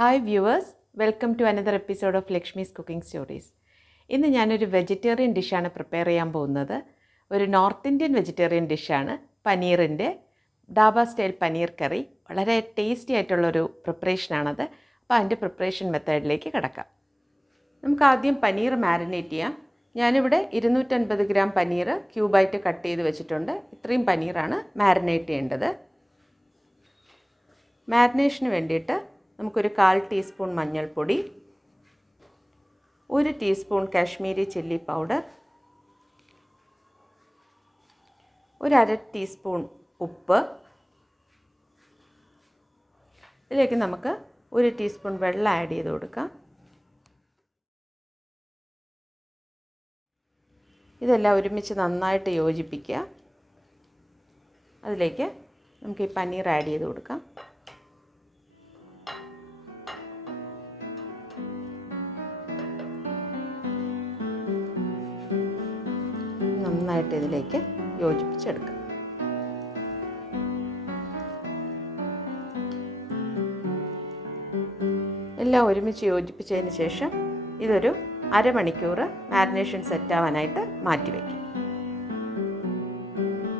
Hi viewers, welcome to another episode of Lakshmi's Cooking Stories. ഇന്ന് ഞാനൊരു vegetarian ഡിഷാണ് prepare ചെയ്യാൻ പോകുന്നത്. ഒരു നോർത്ത് ഇന്ത്യൻ വെജിറ്റേറിയൻ ഡിഷാണ് പനീറിൻ്റെ ഡാബ സ്റ്റൈൽ പനീർ കറി. വളരെ ടേസ്റ്റി ആയിട്ടുള്ളൊരു പ്രിപ്പറേഷനാണത്. അപ്പോൾ അതിൻ്റെ പ്രിപ്പറേഷൻ മെത്തേഡിലേക്ക് കിടക്കാം. നമുക്ക് ആദ്യം പനീർ മാരിനേറ്റ് ചെയ്യാം. ഞാനിവിടെ 250 ഗ്രാം പനീർ ക്യൂബായിട്ട് കട്ട് ചെയ്ത് വെച്ചിട്ടുണ്ട്. ഇത്രയും പനീറാണ് മാരിനേറ്റ് ചെയ്യേണ്ടത്. മാരിനേഷന് വേണ്ടിയിട്ട് നമുക്കൊരു 1/4 ടീസ്പൂൺ മഞ്ഞൾപ്പൊടി, 1 teaspoon Kashmiri chilli powder, 1/2 teaspoon ഉപ്പ്, ഇതിലേക്ക് നമുക്ക് 1 ടീസ്പൂൺ വെള്ളം ആഡ് ചെയ്ത് കൊടുക്കാം. ഇതെല്ലാം ഒരുമിച്ച് നന്നായിട്ട് യോജിപ്പിക്കുക. അതിലേക്ക് നമുക്ക് ഈ പനീർ ആഡ് ചെയ്ത് കൊടുക്കാം. നന്നായിട്ട് ഇതിലേക്ക് യോജിപ്പിച്ചെടുക്കാം. എല്ലാം ഒരുമിച്ച് യോജിപ്പിച്ചതിന് ശേഷം ഇതൊരു അരമണിക്കൂർ മാരിനേഷൻ സെറ്റ് ആവാനായിട്ട് മാറ്റിവെക്കും.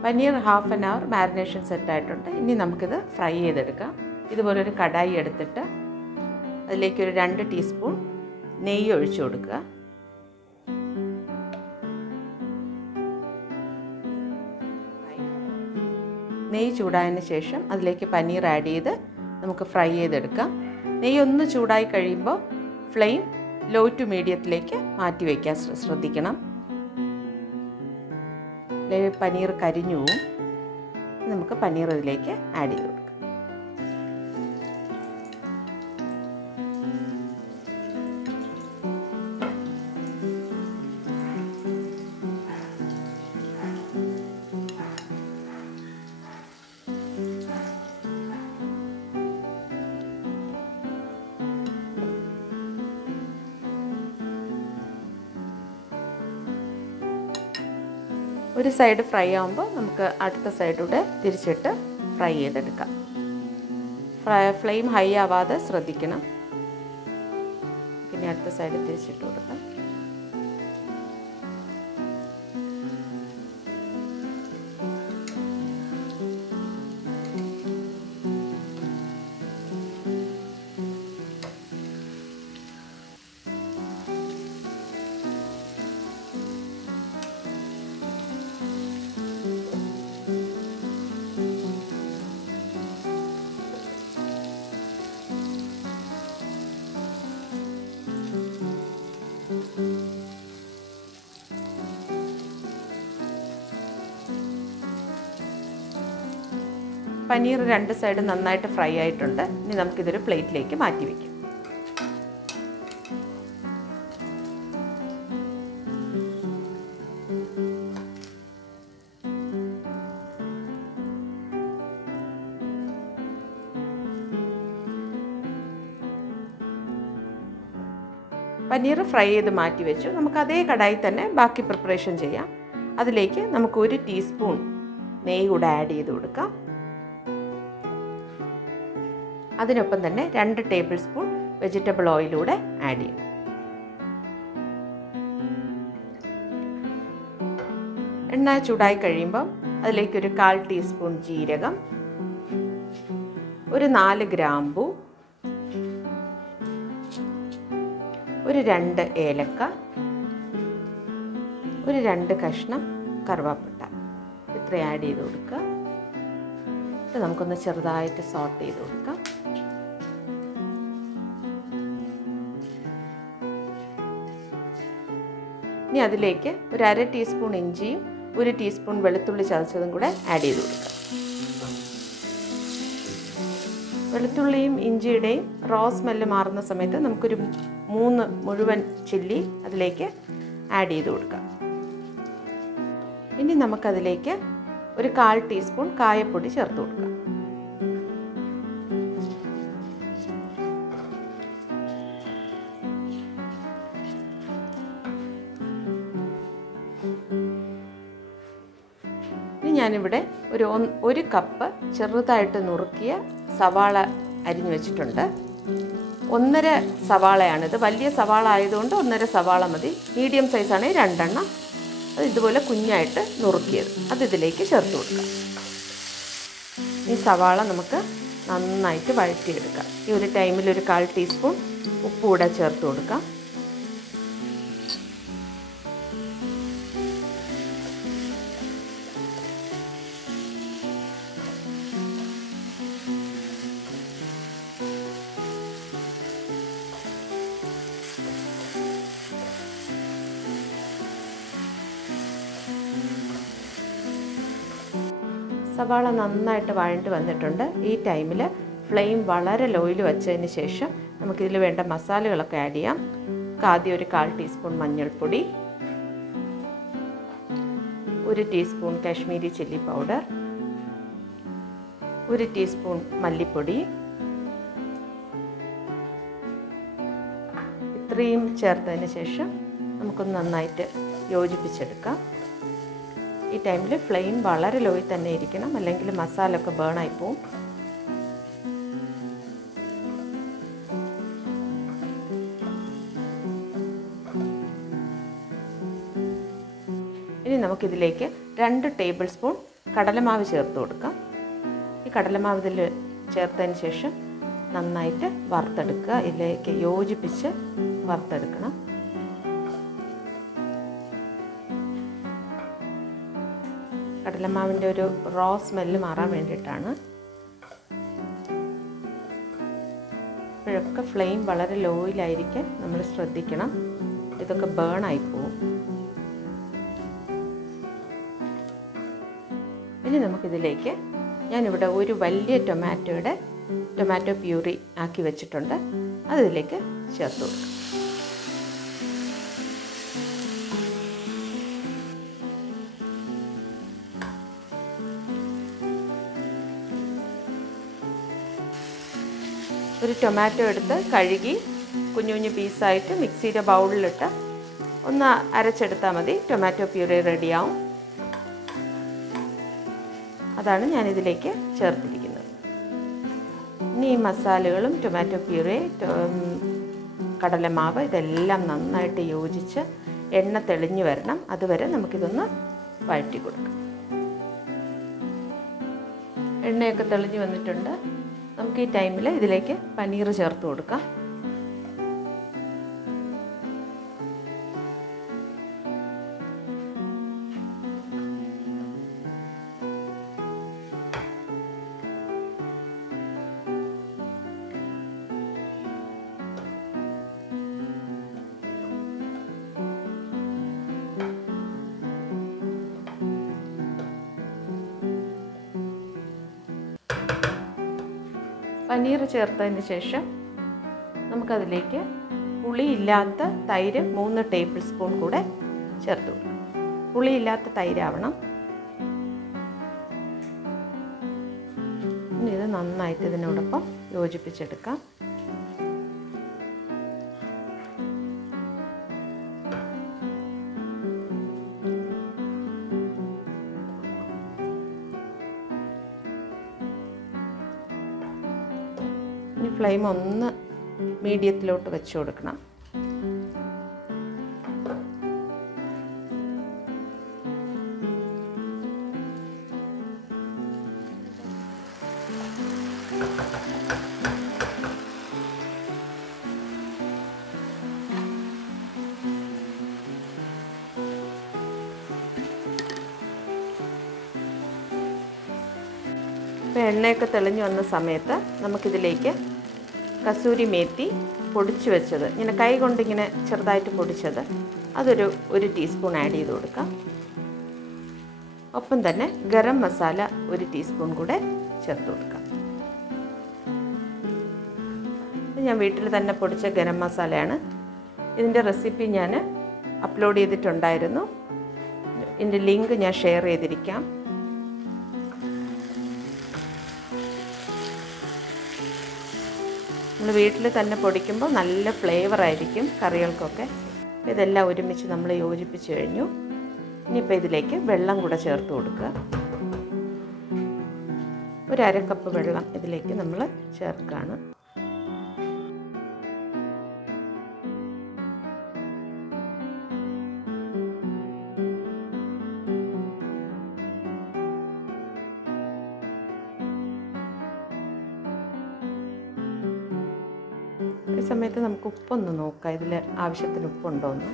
Paneer half an hour marination സെറ്റായിട്ടുണ്ട്. ഇനി നമുക്കിത് ഫ്രൈ ചെയ്തെടുക്കാം. ഇതുപോലൊരു കടായി എടുത്തിട്ട് അതിലേക്കൊരു 2 ടീസ്പൂൺ നെയ്യ് ഒഴിച്ചു കൊടുക്കുക. നെയ്യ് ചൂടായതിന് ശേഷം അതിലേക്ക് പനീർ ആഡ് ചെയ്ത് നമുക്ക് ഫ്രൈ ചെയ്തെടുക്കാം. നെയ്യ് ഒന്ന് ചൂടായി കഴിയുമ്പോൾ ഫ്ലെയിം ലോ ടു മീഡിയത്തിലേക്ക് മാറ്റി വയ്ക്കാൻ ശ്രദ്ധിക്കണം. പനീർ കരിഞ്ഞു പോവും. നമുക്ക് പനീർ ഇതിലേക്ക് ആഡ് ചെയ്ത് കൊടുക്കാം. ഒരു സൈഡ് ഫ്രൈ ആകുമ്പോൾ നമുക്ക് അടുത്ത സൈഡൂടെ തിരിച്ചിട്ട് ഫ്രൈ ചെയ്തെടുക്കാം. ഫ്ലെയിം ഹൈ ആവാതെ ശ്രദ്ധിക്കണം. പിന്നെ അടുത്ത സൈഡ് തിരിച്ചിട്ട് കൊടുക്കാം. പനീർ 2 സൈഡ് നന്നായിട്ട് ഫ്രൈ ആയിട്ടുണ്ട്. ഇനി നമുക്കിതൊരു പ്ലേറ്റിലേക്ക് മാറ്റി വയ്ക്കാം. പനീർ ഫ്രൈ ചെയ്ത് മാറ്റി വെച്ചു. നമുക്ക് അതേ കടായി തന്നെ ബാക്കി പ്രിപ്പറേഷൻ ചെയ്യാം. അതിലേക്ക് നമുക്ക് 1 ടീസ്പൂൺ നെയ്യ് കൂടെ ആഡ് ചെയ്ത് കൊടുക്കാം. അതിനൊപ്പം തന്നെ 2 ടേബിൾ സ്പൂൺ വെജിറ്റബിൾ ഓയിലൂടെ ആഡ് ചെയ്യും. എണ്ണ ചൂടായി കഴിയുമ്പോൾ അതിലേക്കൊരു 1/4 ടീസ്പൂൺ ജീരകം, ഒരു 4 ഗ്രാമ്പൂ, ഒരു 2 ഏലക്ക, ഒരു 2 കഷ്ണം കറുവാപ്പട്ട ഇത്രയും ആഡ് ചെയ്ത് കൊടുക്കുക. ഇത് നമുക്കൊന്ന് ചെറുതായിട്ട് സോട്ട് ചെയ്ത് കൊടുക്കാം. ഇനി അതിലേക്ക് ഒരു 1/2 ടീസ്പൂൺ ഇഞ്ചിയും 1 ടീസ്പൂൺ വെളുത്തുള്ളി ചതച്ചതും കൂടെ ആഡ് ചെയ്ത് കൊടുക്കാം. വെളുത്തുള്ളിയും ഇഞ്ചിയുടെയും റോ സ്മെല്ല് മാറുന്ന സമയത്ത് നമുക്കൊരു 3 മുഴുവൻ ചില്ലി അതിലേക്ക് ആഡ് ചെയ്ത് കൊടുക്കാം. ഇനി നമുക്കതിലേക്ക് ഒരു 1/4 ടീസ്പൂൺ കായപ്പൊടി ചേർത്ത് കൊടുക്കാം. ഇനി ഞാനിവിടെ ഒരു കപ്പ് ചെറുതായിട്ട് നുറുക്കിയ സവാള അരിഞ്ഞു വെച്ചിട്ടുണ്ട്. 1.5 സവാളയാണിത്. വലിയ സവാള ആയതുകൊണ്ട് 1.5 സവാള മതി. മീഡിയം സൈസാണെങ്കിൽ 2 എണ്ണം. അത് ഇതുപോലെ കുഞ്ഞായിട്ട് നുറുക്കിയത് അത് ഇതിലേക്ക് ചേർത്ത് കൊടുക്കാം. ഈ സവാള നമുക്ക് നന്നായിട്ട് വഴറ്റിയെടുക്കാം. ഈ ഒരു ടൈമിൽ ഒരു 1/4 ടീസ്പൂൺ ഉപ്പ് കൂടെ ചേർത്ത് കൊടുക്കാം. സവാള നന്നായിട്ട് വഴണ്ട് വന്നിട്ടുണ്ട്. ഈ ടൈമിൽ ഫ്ലെയിം വളരെ ലോയിൽ വെച്ചതിന് ശേഷം നമുക്കിതിൽ വേണ്ട മസാലകളൊക്കെ ആഡ് ചെയ്യാം. ആദ്യം ഒരു 1/4 ടീസ്പൂൺ മഞ്ഞൾപ്പൊടി, 1 teaspoon Kashmiri chilli powder, 1 teaspoon മല്ലിപ്പൊടി, ഇത്രയും ചേർത്തതിന് ശേഷം നമുക്കൊന്ന് നന്നായിട്ട് യോജിപ്പിച്ചെടുക്കാം. ഈ ടൈമിൽ ഫ്ലെയിം വളരെ ലോയിൽ തന്നെ ഇരിക്കണം, അല്ലെങ്കിൽ മസാല ഒക്കെ ബേണായി പോവും. ഇനി നമുക്കിതിലേക്ക് 2 ടേബിൾ സ്പൂൺ കടലമാവ് ചേർത്ത് കൊടുക്കാം. ഈ കടലമാവ് ഇതിൽ ചേർത്തതിന് ശേഷം നന്നായിട്ട് വറുത്തെടുക്കുക. ഇതിലേക്ക് യോജിപ്പിച്ച് വറുത്തെടുക്കണം. കടലമാവിൻ്റെ ഒരു റോ സ്മെല്ല് മാറാൻ വേണ്ടിയിട്ടാണ്. ഇപ്പോഴൊക്കെ ഫ്ലെയിം വളരെ ലോയിലായിരിക്കാൻ നമ്മൾ ശ്രദ്ധിക്കണം, ഇതൊക്കെ ബേണായി പോവും. ഇനി നമുക്കിതിലേക്ക് ഞാനിവിടെ ഒരു വലിയ ടൊമാറ്റോ പ്യൂറി ആക്കി വെച്ചിട്ടുണ്ട്. അതിലേക്ക് ചേർത്ത് കൊടുക്കാം. ഒരു ടൊമാറ്റോ എടുത്ത് കഴുകി കുഞ്ഞു കുഞ്ഞു പീസായിട്ട് മിക്സിയുടെ ബൗളിലിട്ട് ഒന്ന് അരച്ചെടുത്താൽ മതി. ടൊമാറ്റോ പ്യൂറി റെഡിയാവും. അതാണ് ഞാനിതിലേക്ക് ചേർത്തിരിക്കുന്നത്. ഇനി ഈ മസാലകളും ടൊമാറ്റോ പ്യൂറി, കടലമാവ് ഇതെല്ലാം നന്നായിട്ട് യോജിച്ച് എണ്ണ തെളിഞ്ഞു വരണം. അതുവരെ നമുക്കിതൊന്ന് വഴറ്റി കൊടുക്കാം. എണ്ണയൊക്കെ തെളിഞ്ഞു വന്നിട്ടുണ്ട്. നമുക്ക് ഈ ടൈമിൽ ഇതിലേക്ക് പനീർ ചേർത്ത് കൊടുക്കാം. പനീർ ചേർത്തതിന് ശേഷം നമുക്കതിലേക്ക് പുളിയില്ലാത്ത തൈര് 3 ടേബിൾ സ്പൂൺ കൂടെ ചേർത്ത് കൊടുക്കാം. പുളിയില്ലാത്ത തൈരാവണം. ഇനി ഇത് നന്നായിട്ട് ഇതിനോടൊപ്പം യോജിപ്പിച്ചെടുക്കാം. ഇനി ഫ്ലെയിം ഒന്ന് മീഡിയത്തിലോട്ട് വെച്ച് കൊടുക്കണം. ഇപ്പോൾ എണ്ണയൊക്കെ തെളിഞ്ഞു വന്ന സമയത്ത് നമുക്കിതിലേക്ക് കസൂരി മേത്തി പൊടിച്ചു വെച്ചത്, ഇങ്ങനെ കൈ കൊണ്ടിങ്ങനെ ചെറുതായിട്ട് പൊടിച്ചത്, അതൊരു 1 ടീസ്പൂൺ ആഡ് ചെയ്ത് കൊടുക്കാം. ഒപ്പം തന്നെ ഗരം മസാല 1 ടീസ്പൂൺ കൂടെ ചേർത്ത് കൊടുക്കാം. ഇത് ഞാൻ വീട്ടിൽ തന്നെ പൊടിച്ച ഗരം മസാലയാണ്. ഇതിൻ്റെ റെസിപ്പി ഞാൻ അപ്ലോഡ് ചെയ്തിട്ടുണ്ടായിരുന്നു. ഇതിൻ്റെ ലിങ്ക് ഞാൻ ഷെയർ ചെയ്തിരിക്കാം. നമ്മൾ വീട്ടിൽ തന്നെ പൊടിക്കുമ്പോൾ നല്ല ഫ്ലേവർ ആയിരിക്കും കറികൾക്കൊക്കെ. ഇതെല്ലാം ഒരുമിച്ച് നമ്മൾ യോജിപ്പിച്ച് കഴിഞ്ഞു. ഇനിയിപ്പോൾ ഇതിലേക്ക് വെള്ളം കൂടെ ചേർത്ത് കൊടുക്കുക. 1/2 കപ്പ് വെള്ളം ഇതിലേക്ക് നമ്മൾ ചേർക്കുകയാണ്. ഈ സമയത്ത് നമുക്ക് ഉപ്പൊന്ന് നോക്കാം, ഇതിൽ ആവശ്യത്തിന് ഉപ്പുണ്ടോ എന്ന്.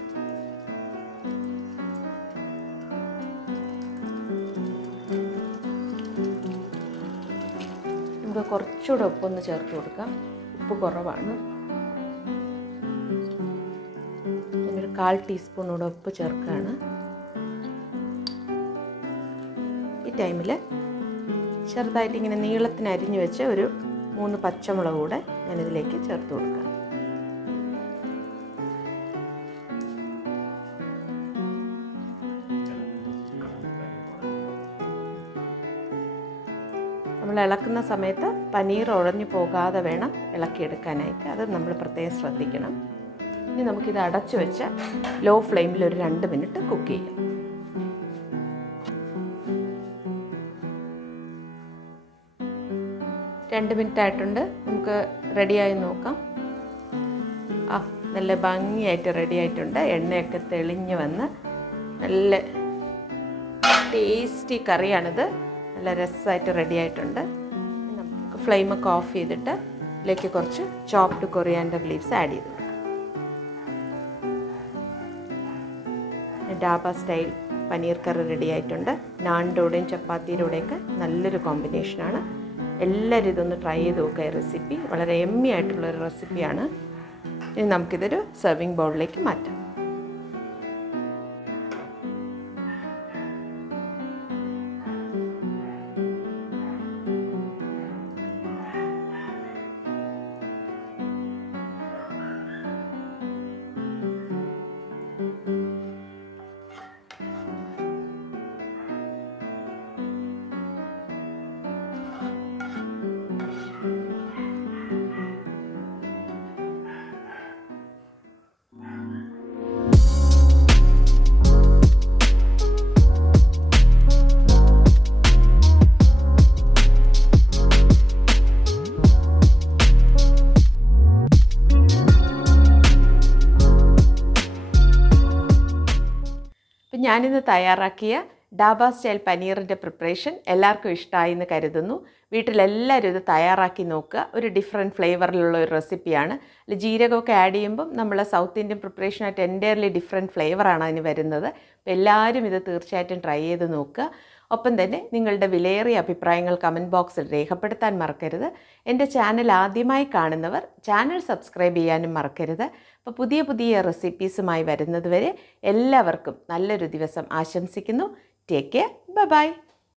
നമുക്ക് കുറച്ചുകൂടെ ഉപ്പൊന്ന് ചേർത്ത് കൊടുക്കാം. ഉപ്പ് കുറവാണ്. ഞാനൊരു 1/4 ടീസ്പൂണൂടെ ഉപ്പ് ചേർക്കുകയാണ്. ഈ ടൈമിൽ ചെറുതായിട്ട് ഇങ്ങനെ നീളത്തിന് അരിഞ്ഞു വെച്ച് ഒരു 3 പച്ചമുളക് കൂടെ ഞാനിതിലേക്ക് ചേർത്ത് കൊടുക്കാം. നമ്മൾ ഇളക്കുന്ന സമയത്ത് പനീർ ഉടഞ്ഞു പോകാതെ വേണം ഇളക്കിയെടുക്കാനായിട്ട്. അത് നമ്മൾ പ്രത്യേകം ശ്രദ്ധിക്കണം. ഇനി നമുക്കിത് അടച്ചു വെച്ച് ലോ ഫ്ലെയിമിൽ ഒരു 2 മിനിറ്റ് കുക്ക് ചെയ്യാം. രണ്ട് മിനിറ്റ് ആയിട്ടുണ്ട്. നമുക്ക് റെഡിയായി നോക്കാം. നല്ല ഭംഗിയായിട്ട് റെഡി ആയിട്ടുണ്ട്. എണ്ണയൊക്കെ തെളിഞ്ഞ് വന്ന് നല്ല ടേസ്റ്റി കറിയാണിത്. നല്ല രസമായിട്ട് റെഡി ആയിട്ടുണ്ട്. നമുക്ക് ഫ്ലെയിമൊക്കെ ഓഫ് ചെയ്തിട്ട് ഇതിലേക്ക് കുറച്ച് ചോപ്ഡ് കൊറിയാൻഡർ ലീവ്സ് ആഡ് ചെയ്ത് കൊടുക്കാം. ഡാബ സ്റ്റൈൽ പനീർ കറി റെഡി ആയിട്ടുണ്ട്. നാണിൻ്റെ കൂടെയും ചപ്പാത്തിയുടെ കൂടെയൊക്കെ നല്ലൊരു കോമ്പിനേഷനാണ്. എല്ലാവരും ഇതൊന്ന് ട്രൈ ചെയ്ത് നോക്കുക. ഈ റെസിപ്പി വളരെ എമ്മി ആയിട്ടുള്ളൊരു റെസിപ്പിയാണ്. ഇനി നമുക്കിതൊരു സെർവിങ് ബൗളിലേക്ക് മാറ്റാം. ഞാനിന്ന് തയ്യാറാക്കിയ ഡാബ സ്റ്റൈൽ പനീറിൻ്റെ പ്രിപ്പറേഷൻ എല്ലാവർക്കും ഇഷ്ടമായി എന്ന് കരുതുന്നു. വീട്ടിലെല്ലാവരും ഇത് തയ്യാറാക്കി നോക്കുക. ഒരു ഡിഫറെൻറ്റ് ഫ്ലേവറിലുള്ള ഒരു റെസിപ്പിയാണ്. ജീരകമൊക്കെ ആഡ് ചെയ്യുമ്പം നമ്മൾ സൗത്ത് ഇന്ത്യൻ പ്രിപ്പറേഷനായിട്ട് എൻറ്റയർലി ഡിഫറെൻറ്റ് ഫ്ലേവറാണ് അതിന് വരുന്നത്. അപ്പോൾ എല്ലാവരും ഇത് തീർച്ചയായിട്ടും ട്രൈ ചെയ്ത് നോക്കുക. ഒപ്പം തന്നെ നിങ്ങളുടെ വിലയേറിയ അഭിപ്രായങ്ങൾ കമൻറ്റ് ബോക്സിൽ രേഖപ്പെടുത്താൻ മറക്കരുത്. എൻ്റെ ചാനൽ ആദ്യമായി കാണുന്നവർ ചാനൽ സബ്സ്ക്രൈബ് ചെയ്യാനും മറക്കരുത്. അപ്പോൾ പുതിയ പുതിയ റെസിപ്പീസുമായി വരുന്നത് വരെ എല്ലാവർക്കും നല്ലൊരു ദിവസം ആശംസിക്കുന്നു. Take care. ബൈ.